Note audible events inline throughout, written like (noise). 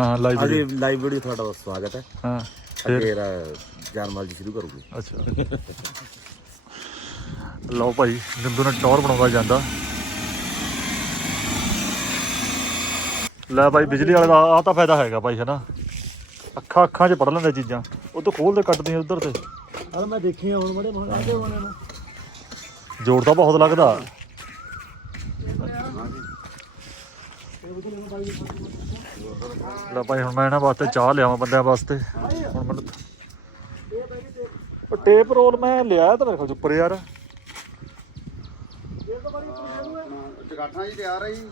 ਹਾਂ ਲਾਈਵ ਅਜੇ live video ਤੁਹਾਡਾ ਸਵਾਗਤ ਹੈ। ਹਾਂ ਫਿਰ? ਫਿਰ ਜਾਨਮਾਲ ਜੀ ਸ਼ੁਰੂ ਕਰੂਗੇ। ਅੱਛਾ। ਲਓ ਭਾਈ ਨਿੰਦੂ ਨੇ ਟੌਰ ਬਣਾਉਂਦਾ ਜਾਂਦਾ। ਲੈ ਭਾਈ ਬਿਜਲੀ ਵਾਲੇ ਦਾ ਆ ਤਾਂ ਫਾਇਦਾ ਹੈਗਾ ਭਾਈ ਹਨਾ? ਅੱਖਾਂ ਅੱਖਾਂ 'ਚ ਪੜ ਲੈਂਦੇ ਚੀਜ਼ਾਂ। ਉਹ ਤੋਂ ਖੋਲਦੇ ਕੱਟਦੇ ਉਧਰ ਤੇ। ਹਾਂ ਮੈਂ ਦੇਖੀ ਹੁਣ ਬੜੇ ਹੁਣ ਆਦੇ ਹੋਣੇ ਨੂੰ। ਜ਼ੋਰ ਤਾਂ ਬਹੁਤ ਲੱਗਦਾ। ਲੈ ਭਾਈ ਹੁਣ ਮੈਂ ਇਹਨਾਂ ਵਾਸਤੇ ਚਾਹ ਲਿਆਵਾਂ ਬੰਦਿਆਂ ਵਾਸਤੇ। ਹੁਣ ਮੈਨੂੰ ਉਹ ਟੇਪ ਰੋਲ ਮੈਂ ਲਿਆ ਤਾਂ ਮੇਰੇ ਕੋਲ ਉੱਪਰ ਯਾਰ। ਜਗਾਠਾਂ ਜੀ ਤਿਆਰ ਹੈ ਜੀ।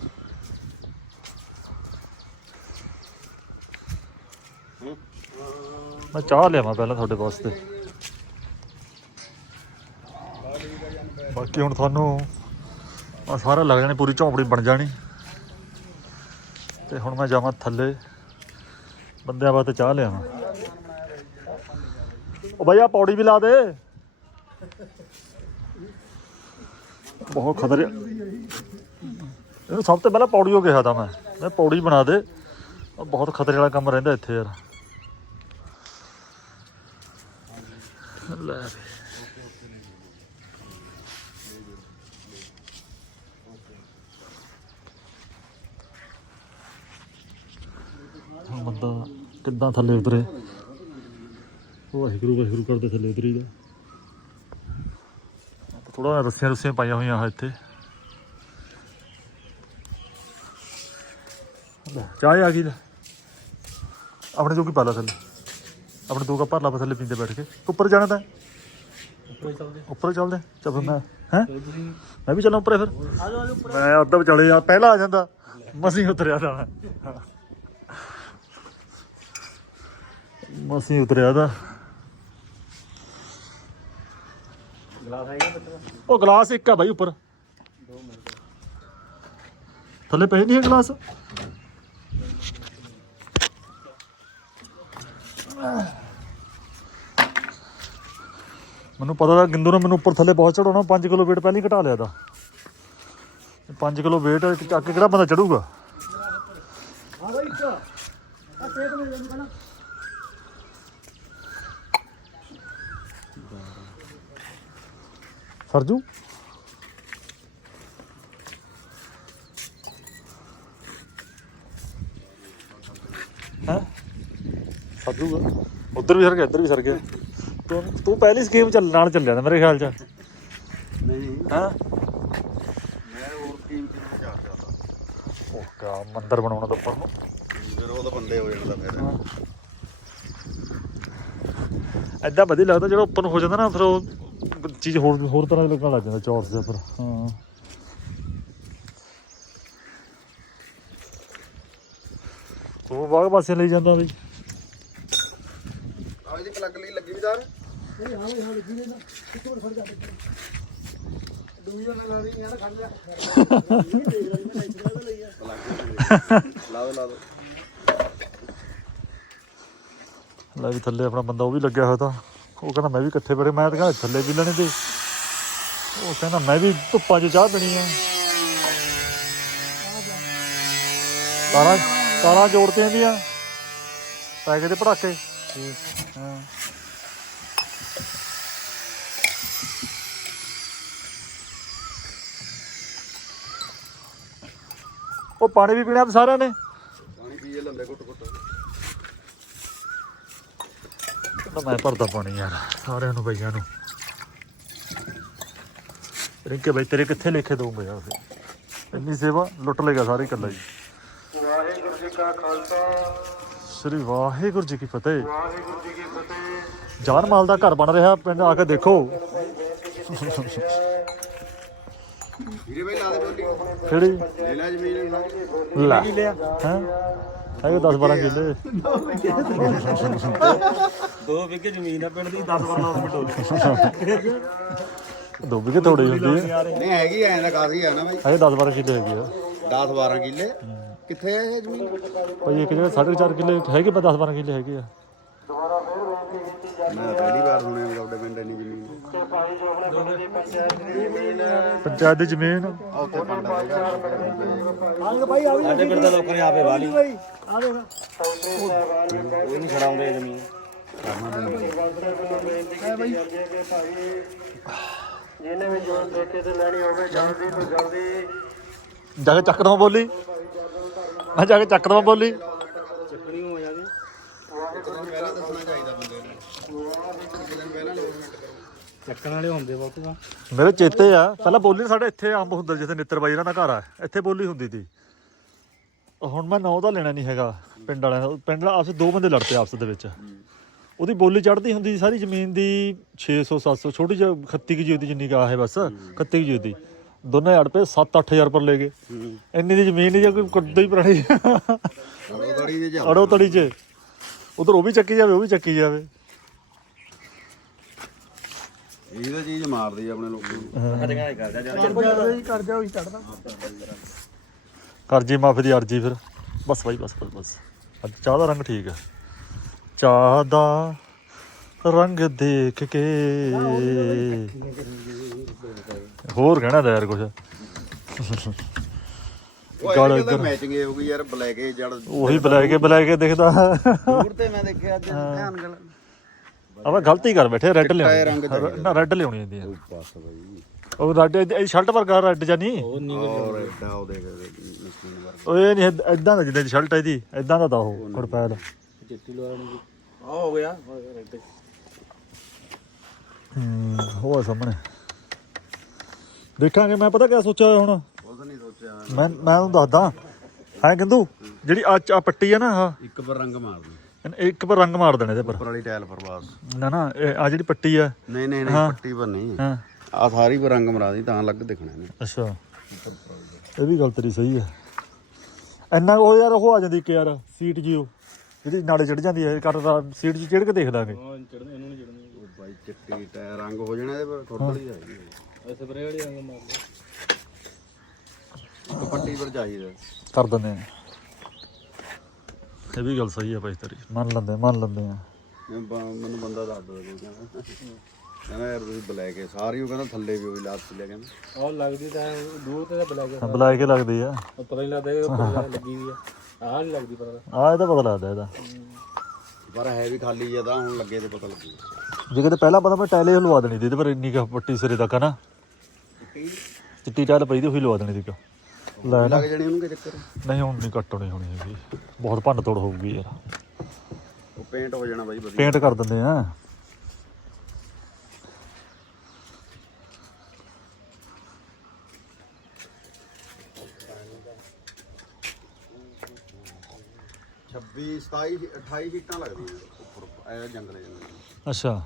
ਮੈਂ ਚਾਹ ਲਿਆਵਾਂ ਪਹਿਲਾਂ ਤੁਹਾਡੇ ਵਾਸਤੇ। ਬਾਕੀ ਹੁਣ ਤੁਹਾਨੂੰ ਆ ਸਾਰਾ ਲੱਗ ਜਾਣੀ ਪੂਰੀ ਝੌਂਪੜੀ ਬਣ ਜਾਣੀ। ਤੇ ਹੁਣ ਮੈਂ ਜਾਵਾਂ ਥੱਲੇ। ਬੰਦਿਆਂ ਵਾਸਤੇ ਚਾਹ ਲਿਆਵਾਂ। ਉਹ ਆ ਪੌੜੀ ਵੀ ਲਾ ਦੇ। ਬਹੁਤ ਖਤਰੇ। ਇਹਨੂੰ ਸਭ ਤੋਂ ਪਹਿਲਾਂ ਪੌੜੀ ਹੋ ਕਿਹਾ ਤਾਂ ਮੈਂ। ਮੈਂ ਪੌੜੀ ਬਣਾ ਦੇ। ਬਹੁਤ ਖਤਰੇ ਵਾਲਾ ਕੰਮ ਰਹਿੰਦਾ ਇੱਥੇ ਯਾਰ। ਲੈ। ਬੰਦਾ ਕਿੱਦਾਂ ਥੱਲੇ ਉਤਰੇ? ਵਾਹਿਗੁਰੂ ਵਾਹਿਗੁਰੂ ਕਰਦੇ ਥੱਲੇ ਉਤਰੀ ਦਾ ਥੋੜਾ ਜਿਹਾ ਰੱਸੀਆਂ ਰੁੱਸੀਆਂ ਪਾਈਆਂ ਹੋਈਆਂ ਆ ਇੱਥੇ। ਚਾਹ ਆ ਗਈ ਲੈ। ਆਪਣੇ ਜੋਗੀ ਪਾ ਲਾ ਥੱਲੇ। ਆਪਣੇ ਦੋ ਕੱਪ ਭਰ ਲਾ ਥੱਲੇ ਪੀਂਦੇ ਬੈਠ ਕੇ। ਉੱਪਰ ਜਾਣਾ ਤਾਂ। ਉੱਪਰ ਚੱਲਦੇ। ਚੱਲ ਫਿਰ ਮੈਂ ਹੈ? ਮੈਂ ਵੀ ਚੱਲਾਂ ਉੱਪਰ ਫਿਰ। ਮੈਂ ਅੱਧਾ ਵਿਚਾਲੇ ਆ ਪਹਿਲਾਂ ਆ ਜਾਂਦਾ। ਮਸੀਂ ਉਤਰਿਆ ਤਾਂ ਮੈਂ। ਮਸੀਂ ਉਤਰਿਆ ਤਾਂ। ਗਲਾਸ ਆਏਗਾ ਬੱਚਾ ਉਹ ਗਲਾਸ ਇੱਕ ਆ ਬਾਈ ਉੱਪਰ। ਥੱਲੇ ਪਏ ਨਹੀਂ ਹੈ ਗਲਾਸ? ਮੈਨੂੰ ਪਤਾ ਤਾਂ ਗਿੰਦੂ ਨੇ ਮੈਨੂੰ ਉੱਪਰ ਥੱਲੇ ਬਹੁਤ ਚੜਾਉਣਾ 5 ਕਿਲੋ weight ਪਹਿਲਾਂ ਹੀ ਘਟਾ ਲਿਆ ਦਾ 5 ਕਿਲੋ weight ਚੱਕ ਕੇ ਕਿਹੜਾ ਬੰਦਾ ਚੜੂਗਾ ਹਾਂ ਬਾਈ ਇੱਕ ਆ ਟੇਪ ਲੈ ਜਾਂਦੀ ਪਹਿਲਾਂ ਸਰਜੂ ਹੈ? ਸਰਜੂਗਾ ਉਧਰ ਵੀ ਸਰ ਗਿਆ ਇੱਧਰ ਵੀ ਸਰ ਗਿਆ। ਤੂੰ ਤੂੰ ਪਹਿਲੀ ਸਕੀਮ ਚੱਲ ਨਾਲ ਚੱਲਿਆ ਤਾ ਮੇਰੇ ਖਿਆਲ ਚ। ਨਹੀਂ। ਹਾਂ? ਮੈਂ ਹੋਰ ਟੀਮ ਚ ਨਹੀਂ ਜਾ ਸਕਦਾ। ਉਹ ਕਾ ਮੰਦਰ ਬਣਾਉਣਾ ਤਾਂ ਉੱਪਰ ਨੂੰ। ਫਿਰ ਉਹ ਤਾਂ ਬੰਦੇ ਹੋ ਜਾਣਾ ਫਿਰ। ਐਦਾਂ ਵਧੀਆ ਲੱਗਦਾ ਜਿਹੜਾ ਉੱਪਰ ਨੂੰ ਹੋ ਜਾਂਦਾ ਨਾ ਫਿਰ ਉਹ ਚੀਜ਼ ਹੋਰ ਹੋਰ ਤਰ੍ਹਾਂ ਦੀ ਲੱਗਣ ਲੱਗ ਜਾਂਦਾ ਚੌਰਸ ਦੇ ਉੱਪਰ। ਹਾਂ। ਉਹ ਬਾਗ ਪਾਸੇ ਲਈ ਜਾਂਦਾ ਬਈ। ਆਹ ਇਹਦੀ ਪਲੱਗ ਲਈ ਲੱਗੀ ਵਿਚਾਰ ਨਹੀਂ ਹਾਂ ਬਾਈ ਹਾਂ ਲੱਗੀ ਨੇ ਨਾ ਕਿੱਥੋਂ ਫੜ ਜਾ ਦੂਜਾ ਨਾਲ ਲਾ ਰਹੀ ਯਾਰ ਖੜ ਜਾ। ਲਾ ਦੋ ਲਾ ਦੋ। ਲੈ ਵੀ ਥੱਲੇ ਆਪਣਾ ਬੰਦਾ ਉਹ ਵੀ ਲੱਗਿਆ ਹੋਇਆ ਤਾਂ। ਉਹ ਕਹਿੰਦਾ ਮੈਂ ਵੀ ਇਕੱਠੇ ਬੜੇ, ਮੈਂ ਤਾਂ ਕਹਿੰਦਾ ਥੱਲੇ ਵੀ ਲੈਣੇ ਤੇ। ਉਹ ਕਹਿੰਦਾ ਮੈਂ ਵੀ ਧੁੱਪਾਂ 'ਚ ਚਾਹ ਪੀਣੀ ਆ। ਤਾਰਾਂ ਤਾਰਾਂ ਜੋੜਤੀਆਂ ਦੀਆਂ ਪੈਕੇ ਦੇ ਪੜਾਕੇ ਹਾਂ। ਉਹ ਪਾਣੀ ਵੀ ਪੀਣਾ ਸਾਰਿਆਂ ਨੇ? ਪਾਣੀ ਪੀਏ ਲੰਦੇ ਘੁੱਟ ਘੁੱਟ ਤਾਂ ਮੈਂ ਭਰਦਾ ਪਾਣੀ ਯਾਰ ਸਾਰਿਆਂ ਨੂੰ ਬਈਆਂ ਨੂੰ। ਰਿੰਕੇ ਬਈ ਤੇਰੇ ਕਿੱਥੇ ਲਿਖੇ ਦਊਂਗਾ ਯਾਰ ਫਿਰ? ਇੰਨੀ ਸੇਵਾ ਲੁੱਟ ਲੇਗਾ ਸਾਰੇ ਇਕੱਲਾ ਜੀ ਵਾਹਿਗੁਰੂ ਜੀ ਕਾ ਖਾਲਸਾ। ਸ੍ਰੀ ਵਾਹਿਗੁਰੂ ਜੀ ਕੀ ਫਤਿਹ। ਵਾਹਿਗੁਰੂ ਜੀ ਕੀ ਫਤਿਹ। ਜਾਨ ਮਾਲ ਦਾ ਘਰ ਬਣ ਰਿਹਾ ਪਿੰਡ ਆ ਕੇ ਦੇਖੋ। ਵੀਰੇ ਭਾਈ ਲਾ ਦੇ ਬੋਲੀ ਕਿਹੜੀ? ਲੈ ਲੈ ਜ਼ਮੀਨ। ਲੈ। ਲਿਆ ਹੈ? ਹੈਗੇ 10 12 ਕਿੱਲੇ। ਦੋ ਵਿਗੇ ਜ਼ਮੀਨ ਆ ਪਿੰਡ ਦੀ 10 12 ਮਿੰਟ ਹੋ ਦੋ ਵੀ ਥੋੜੀ ਹੁੰਦੀ ਹੈ ਨਹੀਂ ਹੈਗੀ ਐਂ ਦਾ ਕਾਫੀ ਆ ਨਾ ਭਾਈ ਹੈਗੇ 10 12 ਕਿੱਲੇ ਹੈਗੇ ਆ। 10 12 ਕਿੱਲੇ। ਕਿੱਥੇ ਹੈ ਇਹ ਜ਼ਮੀਨ? ਭਾਈ ਇੱਕ ਜਗ੍ਹਾ 4.5 ਕਿੱਲੇ ਹੈਗੇ ਪਰ 10 12 ਕਿੱਲੇ ਹੈਗੇ ਆ। ਮੈਂ ਪਹਿਲੀ ਵਾਰ ਸੁਣਿਆ ਤੁਹਾਡੇ ਪਿੰਡ ਇੰਨੀ ਜ਼ਮੀਨ ਪੰਚਾਇਤ ਦੀ ਜ਼ਮੀਨ। ਉੱਥੇ ਪਿੰਡ ਦਾ ਹੈਗਾ। ਆਂਗ ਭਾਈ ਆ ਵੀ ਸਾਡੇ ਪਿੰਡ ਦੇ ਲੋਕਾਂ ਨੇ ਆਪੇ ਵਾਲੀ। ਭਾਈ ਆ ਦੇਖ। ਕੋਈ ਨਹੀਂ ਛਡਾਉਂਦੇ ਜ਼ਮੀਨ। ਹੈ ਭਾਈ ਜਾ ਕੇ ਚੱਕ ਦਵਾਂ ਬੋਲੀ। ਮੈਂ ਜਾ ਕੇ ਚੱਕ ਦਵਾਂ ਬੋਲੀ ਚੱਕਣੀ ਹੋ ਜਾਵੇ ਪਹਿਲਾਂ ਦੱਸਣਾ ਚਾਹੀਦਾ ਬੰਦੇ ਨੂੰ ਇੱਕ ਦਿਨ ਪਹਿਲਾਂ ਅਨਾਉਂਸਮੈਂਟ ਕਰੋ ਚੱਕਣ ਵਾਲੇ ਹੁੰਦੇ ਬਹੁਤ ਤਾਂ। ਮੇਰੇ ਚੇਤੇ ਆ ਪਹਿਲਾਂ ਬੋਲੀ ਸਾਡੇ ਇੱਥੇ ਅੰਬ ਹੁੰਦਾ ਜਿੱਥੇ ਨਿੱਤਰ ਬਾਈ ਇਹਨਾਂ ਦਾ ਘਰ ਆ ਇੱਥੇ ਬੋਲੀ ਹੁੰਦੀ ਸੀ। ਹੁਣ ਮੈਂ ਨਾਂ ਉਹਦਾ ਲੈਣਾ ਨਹੀਂ ਹੈਗਾ ਪਿੰਡ ਵਾਲਿਆਂ ਦਾ। ਪਿੰਡ ਵਾਲੇ ਆਪਸ ਦੋ ਬੰਦੇ ਲੜਦੇ ਆਪਸ ਦੇ ਵਿੱਚ। ਉਹਦੀ ਬੋਲੀ ਚੜਦੀ ਹੁੰਦੀ ਸੀ ਸਾਰੀ ਜ਼ਮੀਨ ਦੀ 600 700 ਛੋਟੀ ਜਿਹੀ ਖੱਤੀ ਕੀ ਜਿਹੀ ਜਿੰਨੀ ਕਾ ਹੈ ਬਸ ਖੱਤੀ ਕੀ ਜਿਹੀ ਦੀ ਦੋਨੇ ਅੜ ਪਏ 7-8000 ਪਰ ਲੈ ਗਏ। ਇੰਨੀ ਦੀ ਜ਼ਮੀਨ ਹੀ ਜੇ ਕੋਈ ਕੁੱਦ ਹੀ ਪੁਰਾਣੀ। ਦੇ ਅੜੋ ਤੜੀ 'ਚ। ਉਧਰ ਉਹ ਵੀ ਚੱਕੀ ਜਾਵੇ ਉਹ ਵੀ ਚੱਕੀ ਜਾਵੇ। ਇਹ ਤਾਂ ਚੀਜ਼ ਮਾਰਦੀ ਆ ਆਪਣੇ ਲੋਕਾਂ ਨੂੰ। ਹਟਗਾ ਕਰਦਾ ਕਰਜ਼ਾ ਹੀ ਕਰਜ਼ਾ ਹੋਈ ਚੜਦਾ ਕਰਜੀ ਮਾਫੀ ਦੀ ਅਰਜੀ ਫਿਰ। ਬਸ ਬਾਈ ਬਸ ਬਸ ਬਸ। ਅੱਜ ਚਾਹ ਦਾ ਰੰਗ ਠੀਕ ਹੈ ਚਾਹ ਦਾ ਰੰਗ ਦੇਖ ਕੇ ਹੋਰ ਕਹਿਣਾ ਤਾਂ ਯਾਰ ਕੁਛ। ਉਹ ਗਾਲ ਇਹ ਇੱਧਰ। ਤਾਂ ਮੈਚਿੰਗ ਹੋ ਗਈ ਯਾਰ ਬਲੈਕ ਜੜ ਉਹੀ ਬੁਲਾ ਕੇ ਬੁਲਾ ਕੇ ਦਿਖਦਾ। ਦੂਰ ਤੇ ਮੈਂ ਦੇਖਿਆ ਅੱਜ ਧਿਆਨ ਗੱਲ ਆਪਾਂ ਗਲਤੀ ਕਰ ਬੈਠੇ ਰੈੱਡ ਲਿਆਉਣੀ। ਨਾ ਰੈੱਡ ਲਿਆਉਣੀ ਹੁੰਦੀ ਹੈ। ਬਸ ਬਈ। ਉਹ ਰੈੱਡ ਇਹ ਸ਼ਰਟ ਵਰਗਾ ਰੈੱਡ ਜਾਨੀ ਉਹ ਨਹੀਂ ਔਰ ਐਡਾ ਉਹ ਦੇਖ ਮਸ਼ੀਨ ਵਰਗਾ। ਉਹ ਇਹ ਨਹੀਂ ਇਦਾਂ ਦਾ ਜਿੱਦਾਂ ਸ਼ਰਟ ਹੈ ਇਹਦੀ ਇਦਾਂ ਦਾ ਤਾਂ ਉਹ ਕੁੜਪੈਲ ਆ ਹੋ ਗਿਆ। ਹੂੰ ਉਹ ਆ ਸਾਹਮਣੇ। ਦੇਖਾਂਗੇ ਮੈਂ ਪਤਾ ਕਿਆ ਸੋਚਿਆ ਹੋਇਆ ਹੁਣ? ਕੁਝ ਨਹੀਂ ਸੋਚਿਆ। ਮੈਂ ਮੈਂ ਤੁਹਾਨੂੰ ਦੱਸਦਾ। ਹਾਂ ਕਿੰਦੂ ਜਿਹੜੀ ਆ ਆ ਪੱਟੀ ਆ ਨਾ ਆਹ। ਇੱਕ ਪਰ ਰੰਗ ਮਾਰਦੀ ਇੱਕ ਪਰ ਰੰਗ ਮਾਰ ਦੇਣੇ ਇਹਦੇ ਪਰ। ਉੱਪਰ ਵਾਲੀ ਟਾਇਲ ਪਰ ਬਾਸ। ਨਾ ਨਾ ਆ ਜਿਹੜੀ ਪੱਟੀ ਆ। ਨਹੀਂ ਨਹੀਂ ਨਹੀਂ ਪੱਟੀ ਪਰ ਨਹੀਂ। ਹਾਂ। ਆ ਸਾਰੀ ਪਰ ਰੰਗ ਮਰਾ ਦੀ ਤਾਂ ਅਲੱਗ ਦਿਖਣਾ ਨੇ। ਅੱਛਾ। ਇਹ ਵੀ ਗੱਲ ਤੇਰੀ ਸਹੀ ਹੈ ਇੰਨਾ ਉਹ ਯਾਰ ਉਹ ਆ ਜਾਂਦੀ ਕਿ ਯਾਰ ਸੀਟ ਜੀ ਉਹ। ਜਿਹੜੀ ਨਾਲੇ ਚੜ ਜਾਂਦੀ ਹੈ ਕਰਦਾ ਸੀਟ ਜੀ ਚੜ ਕੇ ਦੇਖ ਲਾਂਗੇ। ਹਾਂ ਚੜਨੇ ਇਹਨੂੰ ਨਹੀਂ ਚੜਨੇ ਉਹ ਬਾਈ ਚਿੱਟੀ ਟਾਇਰ ਰੰਗ ਹੋ ਜਾਣਾ ਇਹਦੇ ਪਰ ਖੁਰਦਲੀ ਹੈਗੀ ਐਸੇ ਸਪਰੇ ਵਾਲੀ ਰੰਗ ਮਾਰ ਲਓ। ਇੱਕ ਪੱਟੀ ਪਰ ਚਾਹੀਦਾ। ਕਰ ਦਿੰਦੇ ਆ। ਇਹ ਵੀ ਗੱਲ ਸਹੀ ਹੈ ਭਾਈ ਤੇਰੀ। ਮੰਨ ਲੈਂਦੇ ਮੰਨ ਲੈਂਦੇ ਆ। ਮੈਂ ਬ- ਮੈਨੂੰ ਬੰਦਾ ਦੱਸਦਾ ਕੋਈ ਕਹਿੰਦਾ। ਕਹਿੰਦਾ ਯਾਰ ਤੁਸੀਂ ਬਲੈਕ ਹੈ ਸਾਰੀ ਉਹ ਕਹਿੰਦਾ ਥੱਲੇ ਵੀ ਉਹੀ ਲਾਤ ਲਿਆ ਕਹਿੰਦਾ ਉਹ ਲੱਗਦੀ ਤਾਂ ਦੂਰ ਤੇ ਤਾਂ ਬਲੈਕ ਬੁਲਾ ਕੇ ਲੱਗਦੀ ਆ। ਪਤਾ ਨਹੀਂ ਲੱਗਦਾ ਕਿ ਉੱਪਰ ਲੱਗੀ ਵੀ ਆ। ਆਹ ਨਹੀਂ ਲੱਗਦੀ ਪਤਾ। ਆ ਇਹਦਾ ਪਤਾ ਲੱਗਦਾ ਇਹਦਾ। ਪਰ ਹੈ ਵੀ ਖਾਲੀ ਜਦਾ ਹੁਣ ਲੱਗੇ ਤੇ ਪਤਾ ਲੱਗੂ। ਜੇ ਕਿਤੇ ਪਹਿਲਾਂ ਪਤਾ ਮੈਂ ਟਾਇਲੇ ਲਵਾ ਦੇਣੀ ਦੀ ਇਹਦੇ ਪਰ ਇੰਨੀ ਕੁ ਪੱਟੀ ਸਿਰੇ ਤੱਕ ਆ ਨਾ। ਚਿੱਟੀ ਟਾਇਲ ਪਈ ਦੀ ਉਹੀ ਲਵਾ ਦੇਣੀ ਦੀ ਲੈ ਨਾ। ਲੱਗ ਜਾਣੀ ਉਹਨੂੰ ਕੀ ਚੱਕਰ। ਨਹੀਂ ਹੁਣ ਨਹੀਂ ਕੱਟ ਹੋਣੀ ਹੈਗੀ। ਬਹੁਤ ਭੰਨ ਤੋੜ ਹੋਊਗੀ ਯਾਰ। ਉਹ ਪੇਂਟ ਹੋ ਜਾਣਾ ਬਾਈ ਵਧੀਆ। ਪੇਂਟ ਕਰ ਦਿੰਦੇ ਆ। ਛੱਬੀ 27 28 ਸ਼ੀਟਾਂ ਲੱਗਦੀਆਂ ਉੱਪਰ ਇਹ ਜੰਗਲੇ ਜੰਗਲੇ। ਅੱਛਾ।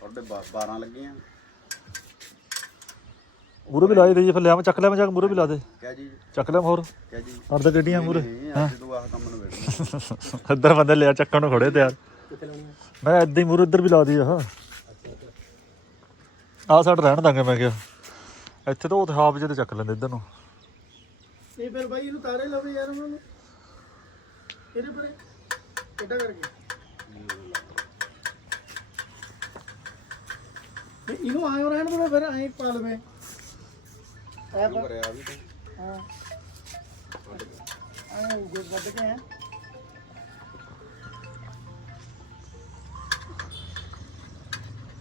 ਤੁਹਾਡੇ 12 ਲੱਗੀਆਂ। ਮੂਰੇ ਵੀ ਲਾਏ ਦੇ ਜੀ ਫਿਰ ਲਿਆ ਮੈਂ ਚੱਕ ਲਿਆ ਮੈਂ ਜਾ ਕੇ ਮੂਰੇ ਵੀ ਲਾ ਦੇ। ਕਿਆ ਜੀ? ਚੱਕ ਲਿਆ ਹੋਰ। ਕਿਆ ਜੀ? ਅਰਧ ਗੱਡੀਆਂ ਮੂਰੇ ਨਹੀਂ ਅੱਜ ਤੂੰ ਆਹ ਕੰਮ ਨੂੰ ਵੇੜਨਾ (laughs) ਇੱਧਰ ਬੰਦੇ ਲਿਆ ਚੱਕਣ ਨੂੰ ਖੜੇ ਤੇ ਯਾਰ ਮੈਂ ਇੱਦਾਂ ਹੀ ਮੂਰੇ ਇੱਧਰ ਵੀ ਲਾ ਦੀ ਆਹ। ਆਹ ਸਾਈਡ ਰਹਿਣ ਦਾਂਗੇ ਮੈਂ ਕਿਹਾ। ਇੱਥੇ ਤਾਂ ਉਹ ਹਾਫ ਜਿਹੇ ਤੇ ਚੱਕ ਲੈਂਦੇ ਇੱਧਰ ਨੂੰ। ਇਹ ਫਿਰ ਭਾਈ ਇਹਨੂੰ ਤਾਰੇ ਲਵੇ ਯਾਰ ਉਹਨਾਂ ਨੂੰ। ਇਹਦੇ ਪਰੇ। ਕਿੱਡਾ ਕਰਕੇ। ਨਹੀਂ, ਇਹਨੂੰ ਆਇਓ ਰਹਿਣ ਦੋ ਫਿਰ ਐਂ ਪਾ ਲਵੇ। ਐ ਪਾ ਕਰਿਆ ਵੀ ਤੂੰ ਹਾਂ। ਐਂ ਜੇ ਵੱਧ ਕੇ ਹੈ।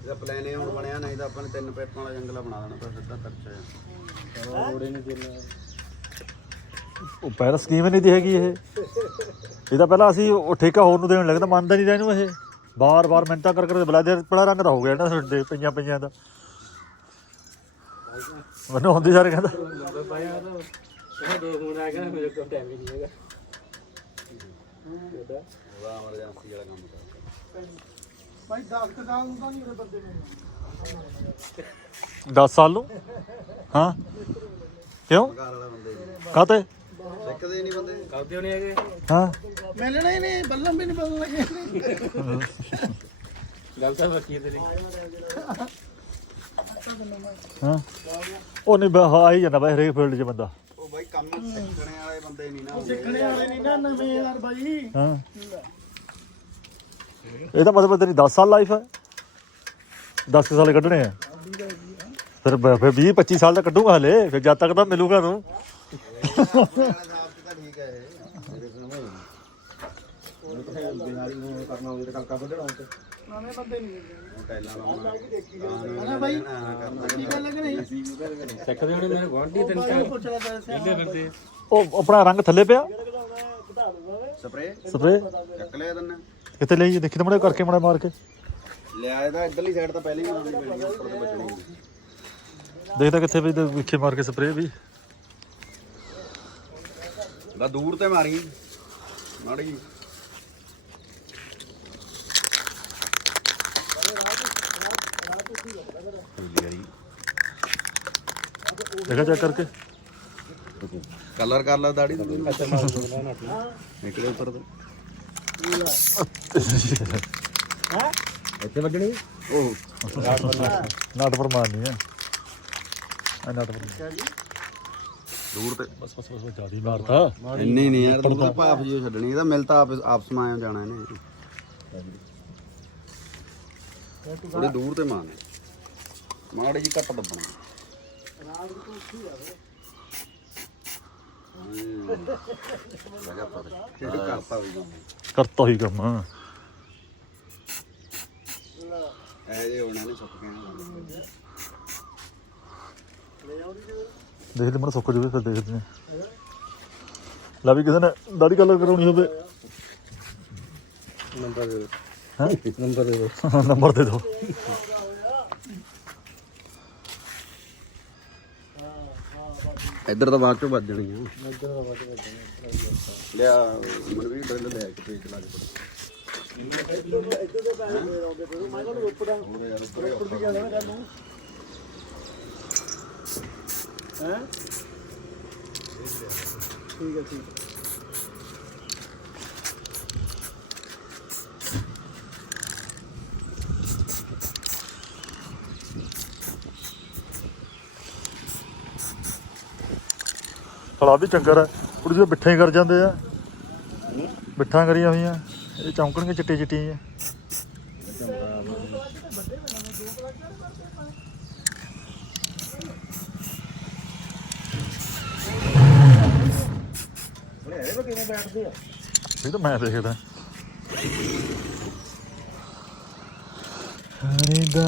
ਇਹਦਾ ਪਲਾਨ ਇਹ ਹੁਣ ਬਣਿਆ ਨਹੀਂ ਤਾਂ ਆਪਾਂ ਨੇ ਤਿੰਨ ਪੈਪਾਂ ਵਾਲਾ ਜੰਗਲਾ ਬਣਾ ਦੇਣਾ ਤਾਂ ਸਿੱਧਾ ਤਰਚਾ ਰੋੜੇ ਨਹੀਂ ਦੇਣਾ ਉਹ ਪਹਿਲਾਂ ਸਕੀਮ ਨਹੀਂ ਦੀ ਹੈਗੀ ਇਹ। ਇਹ ਤਾਂ ਪਹਿਲਾਂ ਅਸੀਂ ਉਹ ਠੇਕਾ ਹੋਰ ਨੂੰ ਦੇਣ ਲੱਗਦਾ ਮੰਨਦਾ ਨਹੀਂ ਇਹਨੂੰ ਇਹ। ਬਾਰ-ਬਾਰ ਮਿੰਟਾਂ ਕਰ ਕਰ ਬੁਲਾ ਦੇ ਬੜਾ ਰੰਗ ਦਾ ਹੋ ਗਿਆ ਇਹਨਾਂ ਦੇ ਪਈਆਂ ਪਈਆਂ ਦਾ। ਮੈਨੂੰ ਹੁੰਦੀ ਸਾਰੇ ਕਹਿੰਦਾ। ਨੰਬਰ ਪਾਇਆ ਤਾਂ ਇਹ ਦੋ ਫੋਨ ਆ ਗਿਆ ਮੇਰੇ ਕੋਲ ਟਾਈਮ ਨਹੀਂ ਹੈਗਾ ਉਹਦਾ ਐਮਰਜੈਂਸੀ ਵਾਲਾ ਕੰਮ ਭਾਈ 10 ਸਾਲ ਨੂੰ? ਤਾਂ ਨਹੀਂ ਉਹਦੇ ਬੰਦੇ ਨੂੰ 10 ਸਾਲ ਨੂੰ ਹਾਂ। ਕਿਉਂ? ਘਰ ਕਾਤੇ ਸਿੱਖਦੇ ਨਹੀਂ ਬੰਦੇ ਕਰਦੇ ਨਹੀਂ ਹੈਗੇ ਹਾਂ। ਮਿਲਣਾ ਹੀ ਨਹੀਂ ਬੱਲਮ ਵੀ ਨਹੀਂ ਬਦਲ ਲੱਗੇ ਗੱਲ ਤਾਂ ਬਾਕੀ ਹੈ ਤੇਰੀ। ਹਾਂ। ਉਹ ਨਹੀਂ ਬਾ ਆ ਹੀ ਜਾਂਦਾ ਬਈ ਹਰੇਕ ਫੀਲਡ 'ਚ ਬੰਦਾ। ਉਹ ਬਾਈ ਕੰਮ ਸਿੱਖਣੇ ਵਾਲੇ ਬੰਦੇ ਨਹੀਂ ਨਾ ਸਿੱਖਣੇ ਵਾਲੇ ਨਹੀਂ ਨਾ ਨਵੇਂ ਯਾਰ ਭਾਈ ਹਾਂ। ਇਹਦਾ ਮਤਲਬ ਤੇਰੀ 10 ਸਾਲ ਲਾਈਫ ਹੈ 10 ਸਾਲ ਕੱਢਣੇ ਆ। ਫਿਰ ਬ- ਫਿਰ 20 25 ਸਾਲ ਦਾ ਕੱਢੂਗਾ ਹਲੇ ਫਿਰ ਜਦ ਤੱਕ ਤਾਂ ਮਿਲੂਗਾ ਨੂੰ ਆਪਣੇ ਵਾਲੇ ਹਿਸਾਬ ਤੇ ਤਾਂ ਠੀਕ ਹੈ ਇਹ ਮੇਰੇ ਸਮਝ ਉਹ ਤਾਂ ਬਿਹਾਰੀ ਨੂੰ ਕਰਨਾ ਹੋਵੇ ਤਾਂ ਕਲਕਾ ਵੱਢਣਾ ਹੁੰਦੇ ਨਵੇਂ ਬੰਦੇ ਨਹੀਂ ਮਿਲਦੇ ਉਹ ਟੈਲਾਂ ਲਾਉਣਾ ਹਨਾ ਬਾਈ ਕਰਨਾ ਕੀ ਗੱਲ ਕਿ ਨਹੀਂ? ਸਿੱਖਦੇ ਹੋਣੇ ਮੇਰੇ ਗੁਆਂਢੀ ਤਿੰਨ ਬਾਈ ਨੂੰ ਪੁੱਛਣਾ ਪੈਸੇ ਚਾਰ ਫਿਰਦੇ ਉਹ ਆਪਣਾ ਰੰਗ ਥੱਲੇ ਪਿਆ? ਸਪਰੇ? ਸਪਰੇ। ਚੱਕ ਲਿਆ ਤੰਨੇ? ਕਿਤੇ ਲਈ ਦੇਖੀ ਤਾਂ ਮੜੇ ਕਰਕੇ ਮੜਾ ਮਾਰ ਕੇ। ਲਿਆ ਇਹਦਾ ਇੱਧਰਲੀ ਸਾਈਡ ਤਾਂ ਪਹਿਲਾਂ ਹੀ ਮਾਰਨੀ ਪੈਣੀ ਆ, ਉੱਪਰ ਤੇ ਬਚਣੀ ਨਹੀਂ ਦੇਖਦਾ ਕਿੱਥੇ ਵੀ ਵਿਖੇ ਮਾਰ ਕੇ ਸਪਰੇ ਵੀ। ਦਾ ਦੂਰ ਤੇ ਮਾਰੀ। ਮਾੜੀ ਦੇਖਾ ਚੈੱਕ ਕਰਕੇ। ਕਲਰ ਕਰ ਲਾ ਦਾੜੀ। ਤੇ ਨਿਕਲੇ ਉੱਪਰ ਤੇ। ਇੱਥੇ ਵੱਜਣੀ ਉਹ ਨਾਟ ਪਰ ਮਾਰਨੀ ਹੈ। ਆ ਨਾਟ ਪਰ ਦੂਰ ਤੇ। ਬਸ ਬਸ ਬਸ ਜ਼ਿਆਦਾ ਮਾਰਤਾ ਇੰਨੀ ਨਹੀਂ ਯਾਰ ਦੂਰ ਤੇ ਭਾਫ ਜੀ ਛੱਡਣੀ ਇਹਦਾ ਮਿਲ ਤਾਂ ਆਪ ਆਪ ਸਮਾਇਆ ਜਾਣਾ ਇਹਨੇ। ਥੋੜੀ ਦੂਰ ਤੇ ਮਾਰਨੇ। ਮਾੜੀ ਜੀ ਘੱਟ ਦੱਬਣਾ। ਕਰਤਾ ਹੀ ਕੰਮ। ਇਹ ਜੇ ਉਹਨਾਂ ਨੇ ਸੁੱਕ ਕੇ ਨਾ ਦੇਖਦੇ ਮਨ ਸੁੱਕ ਜਵੇ ਫਿਰ ਦੇਖਦੇ ਨੇ ਲਾ ਵੀ ਕਿਸੇ ਨੇ ਦਾੜੀ ਕਲਰ ਕਰਾਉਣੀ ਹੋਵੇ। ਨੰਬਰ ਦੇ ਦਿਓ। ਹੈਂ? ਨੰਬਰ ਦੇ ਦਿਓ। ਨੰਬਰ ਦੇ ਦਿਓ। ਇੱਧਰ ਤਾਂ ਬਾਅਦ ਚੋਂ ਵੱਜ ਜਾਣੀ ਆ। ਲਿਆ ਮਨ ਵੀ ਡਰਿਲ ਲੈ ਕੇ ਪੇਜ ਲਾ ਕੇ ਪੜਾ ਹੈ? ਠੀਕ ਹੈ ਠੀਕ ਹੈ ਵੀ ਚੰਗਰ ਹੈ ਕੁੜੀ ਜਿਹੇ ਬਿੱਠੇ ਕਰ ਜਾਂਦੇ ਆ। ਬਿੱਠਾਂ ਕਰੀਆਂ ਹੋਈਆਂ। ਇਹ ਚੌਂਕਣਗੇ ਚਿੱਟੇ ਚਿੱਟੀਆਂ ਇਹ ਤਾਂ ਮੈਂ ਦੇਖਦਾ। ਹਰੀ ਦਾ